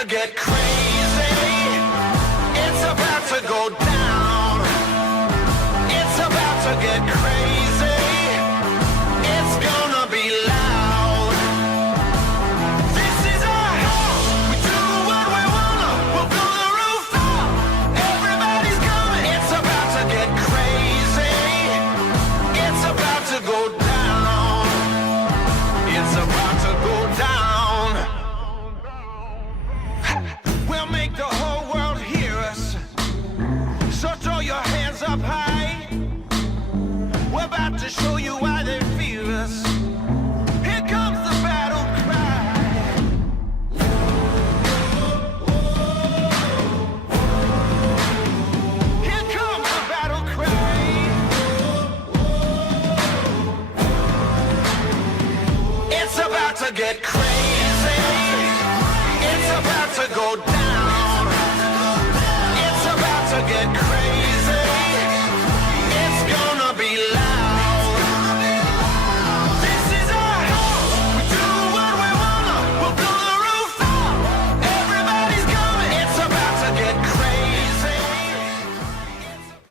to get crazy. It's about to go down. It's about to get crazy. It's gonna be loud. This is our house. We do what we wanna. We'll blow the roof up. Everybody's coming. It's about to get crazy. It's about to go down. It's about to go down. We'll make the whole world hear us. So throw your hands up high. We're about to show you why they fear us. Here comes the battle cry. Here comes the battle cry. It's about to get crazy. It's about to go down. It's about to get crazy.